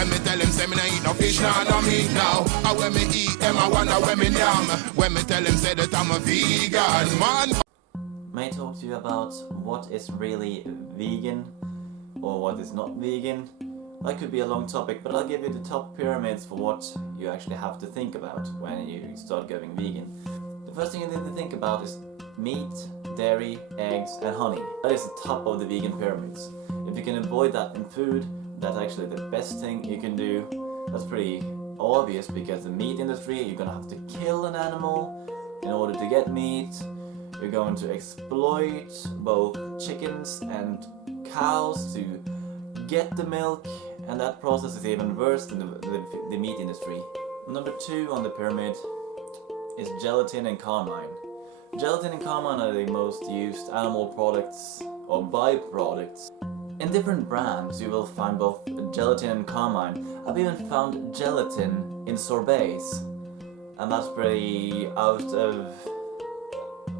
When me tell him say me nah eat no fish, nah no meat now. And when me eat them, I wonder when me yam. When me tell him say that I'm a vegan, man. May I talk to you about what is really vegan or what is not vegan? That could be a long topic, but I'll give you the top pyramids for what you actually have to think about when you start going vegan. The first thing you need to think about is meat, dairy, eggs and honey. That is the top of the vegan pyramids. If you can avoid that in food, that's actually the best thing you can do. That's pretty obvious because the meat industry, you're gonna have to kill an animal in order to get meat. You're going to exploit both chickens and cows to get the milk, and that process is even worse than the meat industry. Number 2 on the pyramid is gelatin and carmine. Gelatin and carmine are the most used animal products or byproducts. In different brands you will find both gelatin and carmine. I've even found gelatin in sorbets, and that's pretty out of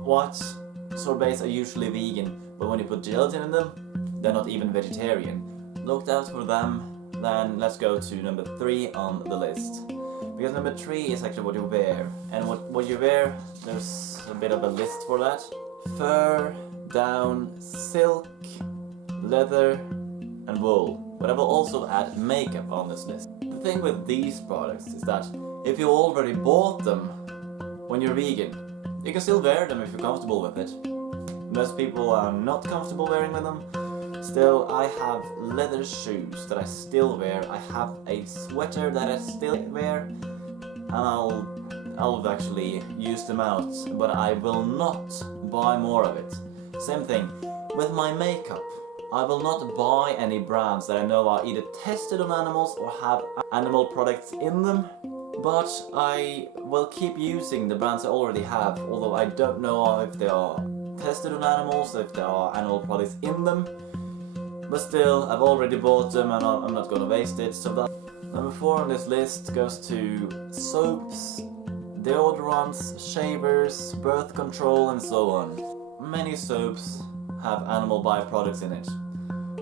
what sorbets are usually vegan, but when you put gelatin in them, they're not even vegetarian. Looked out for them. Then let's go to number 3 on the list. Because number 3 is actually what you wear. And what you wear, there's a bit of a list for that. Fur, down, silk, leather and wool. But I will also add makeup on this list. The thing with these products is that if you already bought them when you're vegan, you can still wear them if you're comfortable with it. Most people are not comfortable wearing with them. Still, I have leather shoes that I still wear. I have a sweater that I still wear, and I'll actually use them out, but I will not buy more of it. Same thing with my makeup. I will not buy any brands that I know are either tested on animals or have animal products in them, but I will keep using the brands I already have, although I don't know if they are tested on animals, if there are animal products in them. But still, I've already bought them and I'm not gonna waste it, so that. Number 4 on this list goes to soaps, deodorants, shavers, birth control and so on. Many soaps have animal byproducts in it,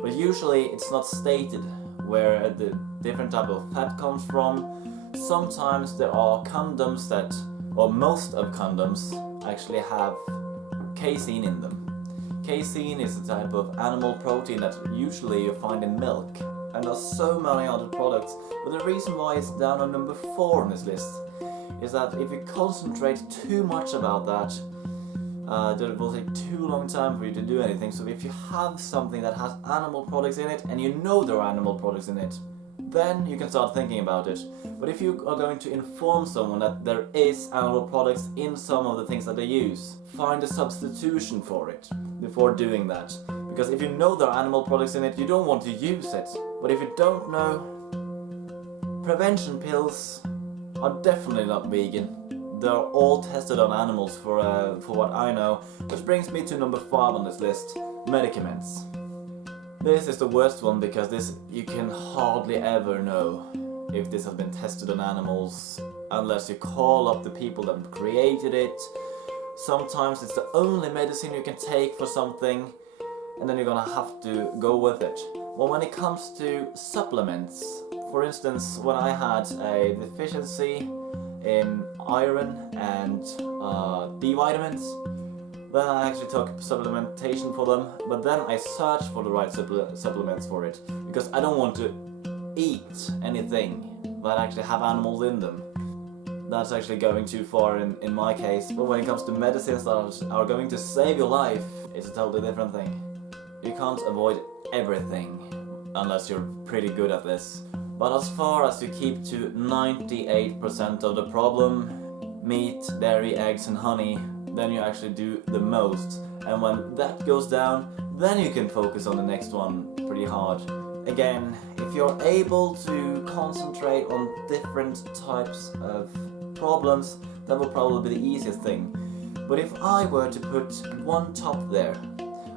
but usually it's not stated where the different type of fat comes from. Sometimes there are condoms that, or most of condoms, actually have casein in them. Casein is a type of animal protein that usually you find in milk, and there's so many other products, but the reason why it's down on number 4 on this list is that if you concentrate too much about that, then it will take too long time for you to do anything. So if you have something that has animal products in it, and you know there are animal products in it, then you can start thinking about it. But if you are going to inform someone that there is animal products in some of the things that they use, find a substitution for it before doing that. Because if you know there are animal products in it, you don't want to use it. But if you don't know, prevention pills are definitely not vegan. They're all tested on animals for what I know. Which brings me to number 5 on this list, medicaments. This is the worst one because this you can hardly ever know if this has been tested on animals unless you call up the people that created it. Sometimes it's the only medicine you can take for something, and then you're gonna have to go with it. Well, when it comes to supplements, for instance, when I had a deficiency in iron and D vitamins, then I actually took supplementation for them, but then I searched for the right supplements for it, because I don't want to eat anything that actually have animals in them. That's actually going too far in my case, but when it comes to medicines that are going to save your life, it's a totally different thing. You can't avoid everything unless you're pretty good at this. But as far as you keep to 98% of the problem, meat, dairy, eggs and honey, then you actually do the most. And when that goes down, then you can focus on the next one pretty hard. Again, if you're able to concentrate on different types of problems, that will probably be the easiest thing. But if I were to put one top there,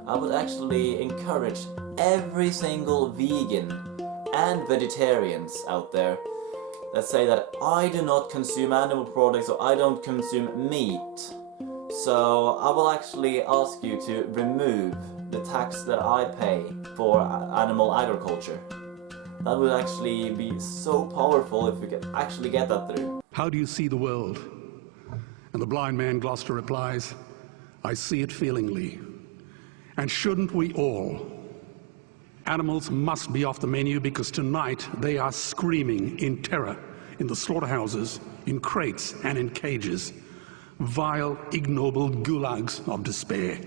I would actually encourage every single vegan and vegetarians out there that say that I do not consume animal products or I don't consume meat. So I will actually ask you to remove the tax that I pay for animal agriculture. That would actually be so powerful if we could actually get that through. How do you see the world? And the blind man Gloucester replies, I see it feelingly. And shouldn't we all? Animals must be off the menu because tonight they are screaming in terror in the slaughterhouses, in crates and in cages. Vile, ignoble gulags of despair.